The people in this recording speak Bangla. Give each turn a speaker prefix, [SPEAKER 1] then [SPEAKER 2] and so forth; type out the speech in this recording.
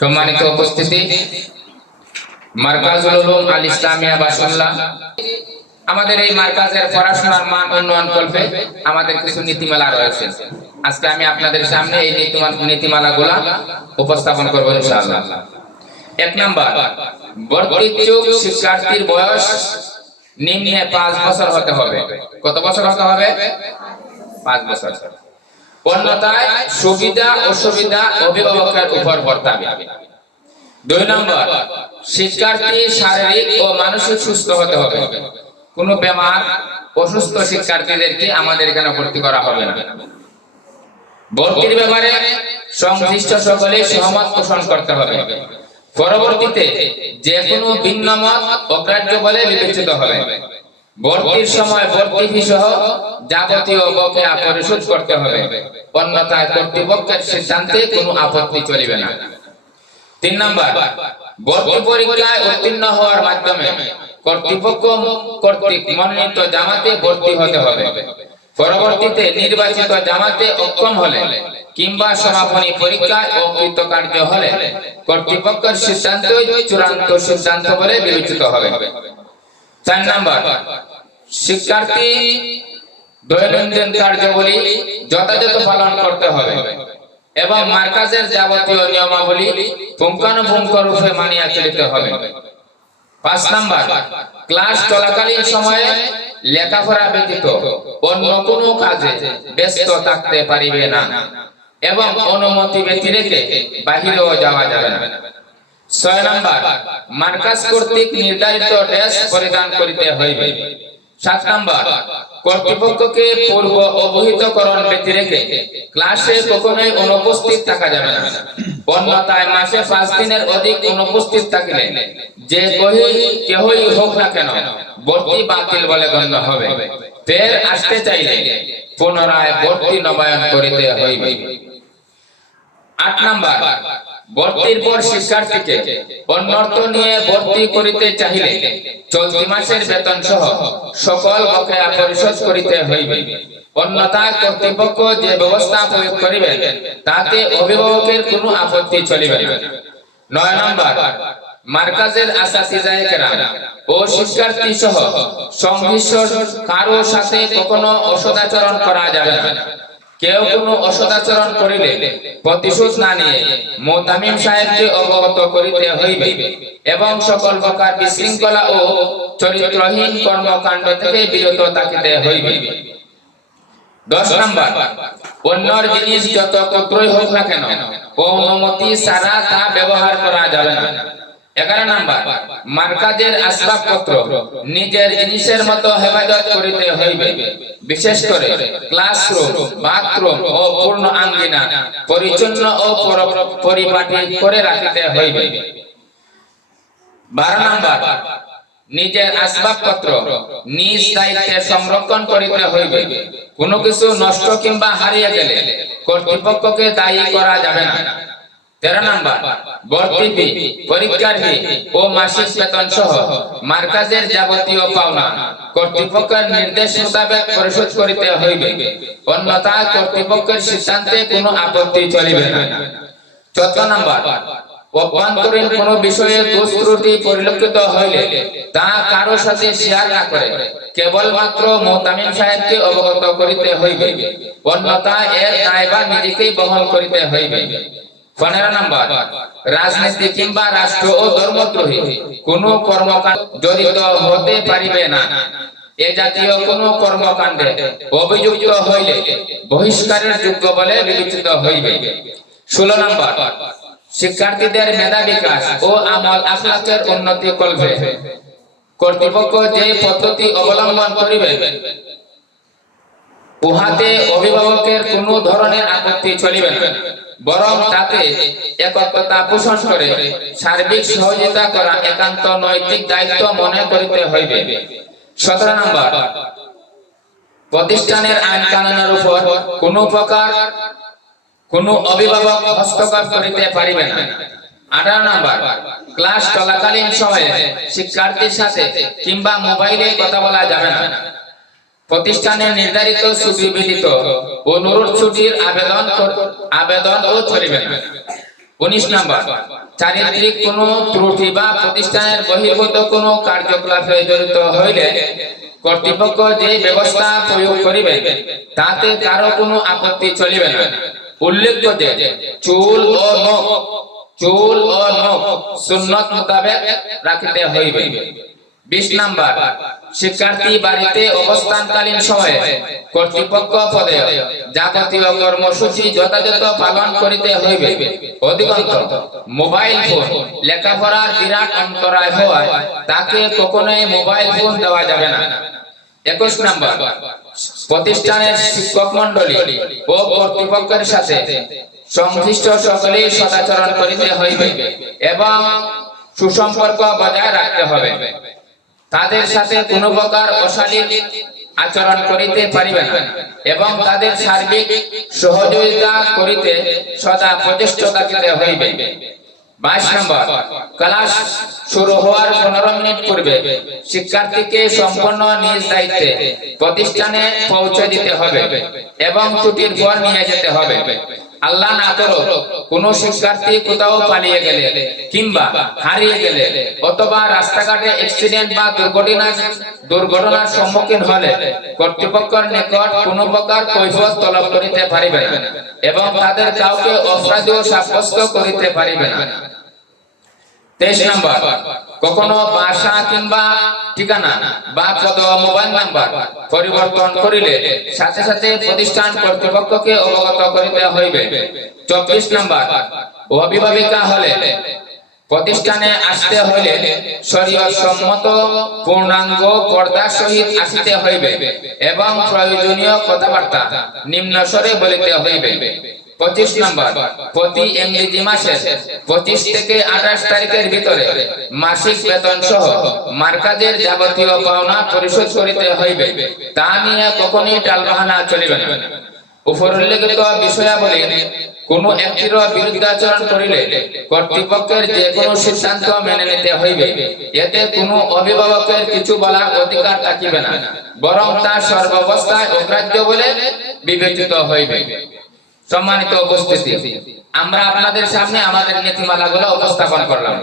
[SPEAKER 1] সম্মানিত উপস্থিতি আমাদের এই মার্কাজের পড়াশোনার মান উন্নয়ন করবে আমাদের কিছু নীতিমালা রয়েছে। আজকে আমি আপনাদের সামনে এই নীতিমালা নীতিমালাগুলা উপস্থাপন করব এক নাম্বার শিক্ষার্থীর বয়স নিম্নে পাঁচ বছর হতে হবে। কত বছর হতে হবে? পাঁচ বছর। অন্যথায় সুবিধা, অসুবিধা অভিভাবকের উপর বর্তাবে দুই নম্বর, শিক্ষার্থী শারীরিক ও মানসিক সুস্থ হতে হবে। কোনো বেমার অসুস্থ শিক্ষার্থীদেরকে আমাদের এখানে ভর্তি করা হবে না। ভর্তির ব্যাপারে সংশ্লিষ্ট সকলে সহমত পোষণ করতে হবে। পরবর্তীতে যে কোনো ভিন্ন মত অগ্রাহ্য বলে বিবেচিত হবে। ভর্তির সময় ভর্তি ফি সহ যাবতীয় বকেয়া পরিশোধ করতে হবে। অন্যথায় কর্তৃপক্ষের সিদ্ধান্তে কোনো আপত্তি চলিবে না। তিন নম্বর ভর্তি পরীক্ষায় উত্তীর্ণ হওয়ার মাধ্যমে কর্তৃপক্ষ কর্তৃক মনোনীত জামাতে ভর্তি হতে হবে। পরবর্তীতে নির্বাচিত জামাতে অক্ষম হলে কিংবা সমাপনী পরীক্ষায় অকৃতকার্য হলে কর্তৃপক্ষের সিদ্ধান্ত চূড়ান্ত সিদ্ধান্ত বলে বিবেচিত হবে। চার নম্বর। শিক্ষার্থী দৈনন্দিন কার্যাবলী যথাযথ পালন করতে হবে এবং মার্কাজের যাবতীয় নিয়মাবলী পুঙ্খানুপুঙ্খ রূপে মানিয়া চলিতে হবে। পাঁচ নাম্বার, ক্লাস চলাকালীন সময়ে লেখাপড়া ব্যতীত অন্য কোনো কাজে ব্যস্ত থাকতে পারিবে না এবং অনুমতি ব্যতি রেখে বাহিরেও যাওয়া যাবে না। ছয় নাম্বার, মার্কাজ কর্তৃক নির্ধারিত ড্রেস পরিধান করিতে হইবে। সাত নাম্বার, কর্তৃপক্ষকে পূর্ব অবহিতকরণ ব্যতি রেখে ক্লাসে কখনোই অনুপস্থিত থাকা যাবে না। অন্যথায় মাসে পাঁচ দিনের অধিক অনুপস্থিত থাকিলে যে কহি কেহই হোক না কেন, ভর্তি বাতিল বলে গণ্য হবে। ফের আসতে চাইলে পুনরায় ভর্তি নবায়ন করিতে হইবে। আট নাম্বার ভর্তির পর শিক্ষার্থীকে অন্যত্র নিয়ে ভর্তি করিতে চাহিলে চলতি মাসের বেতন সহ সকল বকেয়া পরিশোধ করিতে হইবে। অন্যথায় কর্তৃপক্ষ যে ব্যবস্থা প্রয়োগ তাতে অভিভাবকের কোনো আপত্তি চলিবে নয় নম্বর, মার্কাজের আসাসিজায়ে কেরাম ও শিক্ষার্থী সহ সংশ্লিষ্ট কারও সাথে কখনো অসদাচরণ করা যাবে না। কেউ কোনো অসদাচরণ করিলে প্রতিশোধ না নিয়ে মোতামিম সাহেবকে অবগত করিতে হইবে এবং সকল প্রকার বিশৃঙ্খলা ও চরিত্রহীন কর্মকাণ্ড থেকে বিরত থাকিতে হইবে। দশ নাম্বার, অন্যর জিনিস যত কত্রই হোক না কেন, অনুমতি ছাড়া তা ব্যবহার করা যাবে না। এগারো নাম্বার, মার্কাজের আসবাবপত্র, নিজের জিনিসের মতো হেফাজত করিতে হইবে। বিশেষ করে ক্লাসরুম, বাথরুম ও পূর্ণ আঙ্গিনা পরিচ্ছন্ন ও পরিপাটি করে রাখিতে হইবে। বারো নাম্বার, নিজের আসবাবপত্র নিজ দায়িত্বে সংরক্ষণ করিতে হইবে। কোনো কিছু নষ্ট কিংবা হারিয়ে গেলে কর্তৃপক্ষকে দায়ী করা যাবে না। তেরো ও মাসিক বেতন সহ মার্কাজের যাবতীয় পাওনা কর্তৃপক্ষের নির্দেশ মোতাবেক পরিশোধ করিতে হইবে। অন্যথায় কর্তৃপক্ষের সিদ্ধান্তে কোনো আপত্তি চলিবে না। চোদ্দ অভ্যন্তরীণ কোন বিষয়ে দোষ ত্রুটি পরিলক্ষিত হইলে তা কারও সাথে শেয়ার না করে কেবলমাত্র সাহেবকে অবগত করিতে হইবে। অন্যথায় এর দায়ভার নিজেকেই বহন করিতে হইবে। পনেরো নাম্বার, রাজনীতি কিংবা রাষ্ট্র ও ধর্মদ্রোহী, কোন কর্মকাণ্ড জড়িত হতে পারিবে না। এ জাতীয় কোন কর্মকাণ্ডে অভিযুক্ত হইলে বহিষ্কারের যোগ্য বলে বিবেচিত হইবে। ষোলো নাম্বার, শিক্ষার্থীদের মেধা বিকাশ ও আমল আখলাকের উন্নতি করবে। কর্তৃপক্ষ যে পদ্ধতি অবলম্বন করিবে, উহাতে অভিভাবকের কোন ধরনের আপত্তি চলিবে না। বরং তাতে একত্রতা পোষণ করে সার্বিক সহযোগিতা করা একান্ত নৈতিক দায়িত্ব মনে করিতে হইবে। সতেরো নম্বর, প্রতিষ্ঠানের আইন কানুনের উপর কোনো প্রকার কোনো অভিভাবক হস্তক্ষেপ করিতে পারিবে না। আঠারো নাম্বার, ক্লাস চলাকালীন সময়ে শিক্ষার্থীর সাথে কিংবা মোবাইলে কথা বলা যাবে না। প্রতিষ্ঠানের নির্ধারিত ব্যতীত অনুরোধ ছুটির আবেদন আবেদন ও চলিবে না। উনিশ নাম্বার, চারিত্রিক কোন ত্রুটি বা প্রতিষ্ঠানের বহির্ভূত কোন কার্যকলাপে জড়িত হইলে কর্তৃপক্ষ যে ব্যবস্থা প্রয়োগ করিবে, তাতে কারও কোনো আপত্তি চলিবে না। উল্লেখ্য যে, চুল ও নখ চুল ও নখ সুন্নত মোতাবেক রাখিতে হইবে। বিশ নাম্বার, শিক্ষার্থী বাড়িতে অবস্থানকালীন সময়ে কর্তৃপক্ষ পদে যাবতীয় কর্মসূচি যথাযথ পালন করিতে হইবে। অধিকন্ত, মোবাইল ফোন লেখাপড়ার বিরাট অন্তরায় হওয়ায় তাকে কখনোই মোবাইল ফোন দেওয়া যাবে না। একুশ নাম্বার, প্রতিষ্ঠানের শিক্ষক মন্ডলী ও কর্তৃপক্ষের সাথে সংশ্লিষ্ট সকলেই সদাচরণ করিতে হইবে এবং সুসম্পর্ক বজায় রাখতে হবে। তাদের সাথে কোনো প্রকার অশালীন আচরণ করিতে পারিবে না। এবং তাদের সার্বিক সহযোগিতা করিতে সদা প্রচেষ্ট থাকিতে হইবে। বাইশ নম্বর ক্লাস শুরু হওয়ার পনেরো মিনিট পূর্বে শিক্ষার্থীকে সম্পূর্ণ নিজ দায়িত্বে প্রতিষ্ঠানে পৌঁছে দিতে হবে এবং ছুটির পর নিয়ে যেতে হবে। আল্লাহ না করো কোন শিক্ষার্থী কোথাও পালিয়ে গেলে, কিংবা হারিয়ে গেলে, অথবা রাস্তাঘাটে অ্যাক্সিডেন্ট বা দুর্ঘটনা দুর্ঘটনার সম্মুখীন হলে কর্তৃপক্ষের নিকট কোন প্রকার কৈফত তলব করিতে পারিবে না, এবং তাদের কাউকে অপরাধীও সাব্যস্ত করিতে পারিবে না। তেইশ নাম্বার, কখনো বাসা কিংবা ঠিকানা বা মোবাইল নাম্বার পরিবর্তন করিলে সাথে সাথে প্রতিষ্ঠান কর্তৃপক্ষকে অবগত করিতে হইবে। চব্বিশ নাম্বার, অভিভাবিকা হলে প্রতিষ্ঠানে আসতে হইলে শরীয়ত সম্মত পূর্ণাঙ্গ পর্দার সহিত আসিতে হইবে এবং প্রয়োজনীয় কথাবার্তা নিম্ন স্বরে বলিতে হইবে। পঁচিশ নম্বর, প্রতি ইংরেজি মাসের পঁচিশ থেকে আঠাশ তারিখের ভিতরে মাসিক বেতন সহ মার্কাজের যাবতীয় পাওনা পরিশোধ করিতে হইবে। তা নিয়ে কখনই টালবাহানা চলিবে না। উপর উল্লেখিত বিষয়াবলী, কোন একটির বিরুদ্ধাচরণ করিলে কর্তৃপক্ষের যে কোনো সিদ্ধান্ত মেনে নিতে হইবে। এতে কোনো অভিভাবকের কিছু বলার অধিকার থাকিবে না, বরং তা সর্বাবস্থায় অগ্রাহ্য বলে বিবেচিত হইবে। সম্মানিত উপস্থিতি আমরা আপনাদের সামনে আমাদের নীতিমালাগুলো উপস্থাপন করলাম।